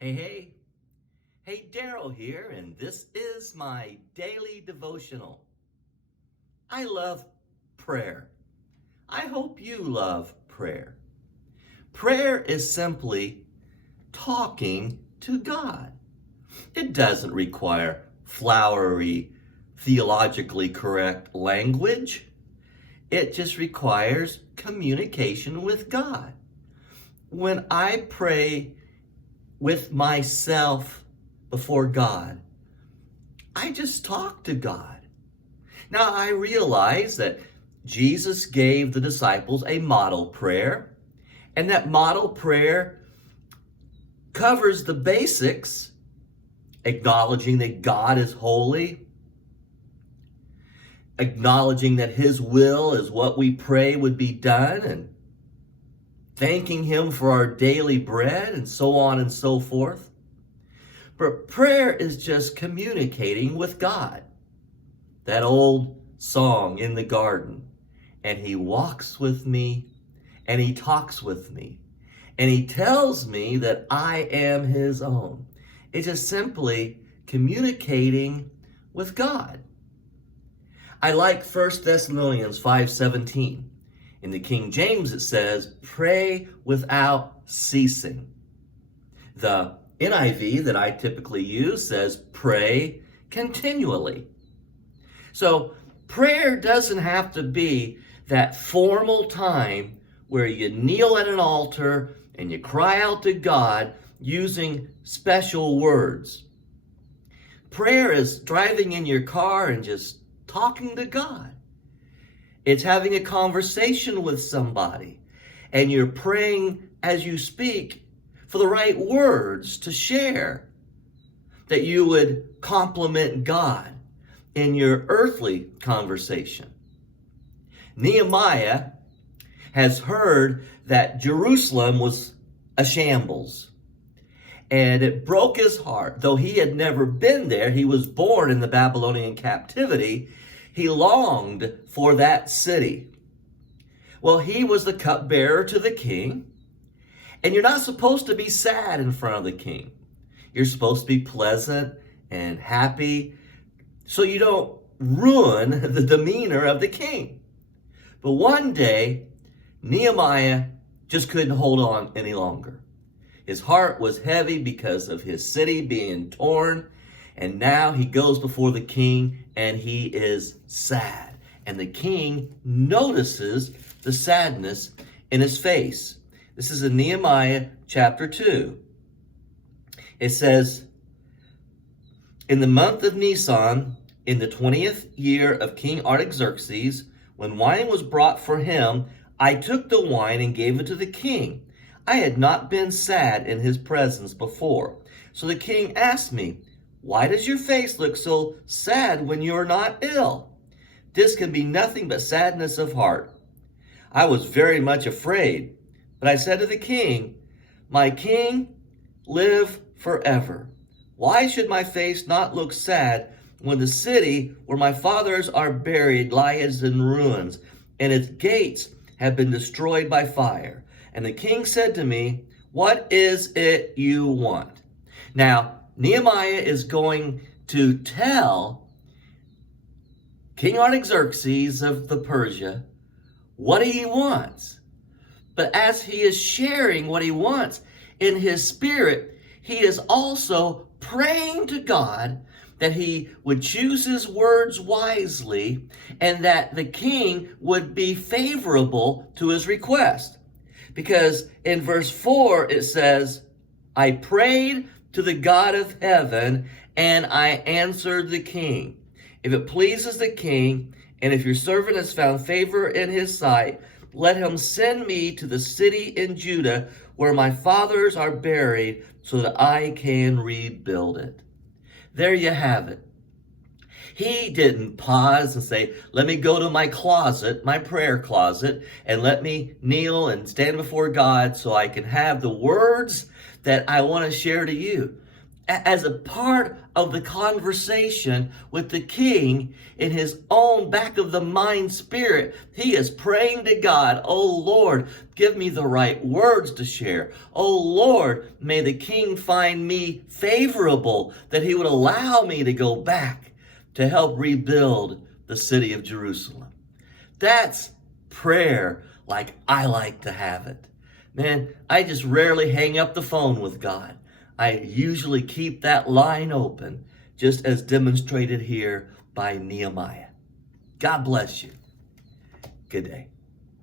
Hey. Hey, Daryl here, and this is my daily devotional. I love prayer. I hope you love prayer. Prayer is simply talking to God. It doesn't require flowery, theologically correct language. It just requires communication with God. When I pray with myself before God, I just talk to God. Now, I realize that Jesus gave the disciples a model prayer, and that model prayer covers the basics, acknowledging that God is holy, acknowledging that His will is what we pray would be done, and thanking Him for our daily bread, and so on and so forth. But prayer is just communicating with God. That old song in the garden, and He walks with me, and He talks with me, and He tells me that I am His own. It's just simply communicating with God. I like 1 Thessalonians 5:17. In the King James it says, pray without ceasing. The NIV that I typically use says, pray continually. So prayer doesn't have to be that formal time where you kneel at an altar and you cry out to God using special words. Prayer is driving in your car and just talking to God. It's having a conversation with somebody, and you're praying as you speak for the right words to share, that you would compliment God in your earthly conversation. Nehemiah has heard that Jerusalem was a shambles, and it broke his heart. Though he had never been there, he was born in the Babylonian captivity, he longed for that city. Well, he was the cupbearer to the king, and you're not supposed to be sad in front of the king. You're supposed to be pleasant and happy so you don't ruin the demeanor of the king. But one day, Nehemiah just couldn't hold on any longer. His heart was heavy because of his city being torn, and now he goes before the king and he is sad. And the king notices the sadness in his face. This is in Nehemiah chapter 2. It says, in the month of Nisan, in the 20th year of King Artaxerxes, when wine was brought for him, I took the wine and gave it to the king. I had not been sad in his presence before. So the king asked me, why does your face look so sad when you are not ill? This can be nothing but sadness of heart. I was very much afraid. But I said to the king, my king, live forever. Why should my face not look sad when the city where my fathers are buried lies in ruins, and its gates have been destroyed by fire? And the king said to me, what is it you want? Now, Nehemiah is going to tell King Artaxerxes of the Persia what he wants. But as he is sharing what he wants in his spirit, he is also praying to God that he would choose his words wisely and that the king would be favorable to his request. Because in verse 4 it says, I prayed to the God of heaven and I answered the king. If it pleases the king, and if your servant has found favor in his sight, let him send me to the city in Judah where my fathers are buried so that I can rebuild it. There you have it. He didn't pause and say, let me go to my closet, my prayer closet, and let me kneel and stand before God so I can have the words that I want to share to you. as a part of the conversation with the king, in his own back of the mind spirit, he is praying to God, oh Lord, give me the right words to share. Oh Lord, may the king find me favorable, that he would allow me to go back to help rebuild the city of Jerusalem. That's prayer like I like to have it. Man, I just rarely hang up the phone with God. I usually keep that line open, just as demonstrated here by Nehemiah. God bless you. Good day.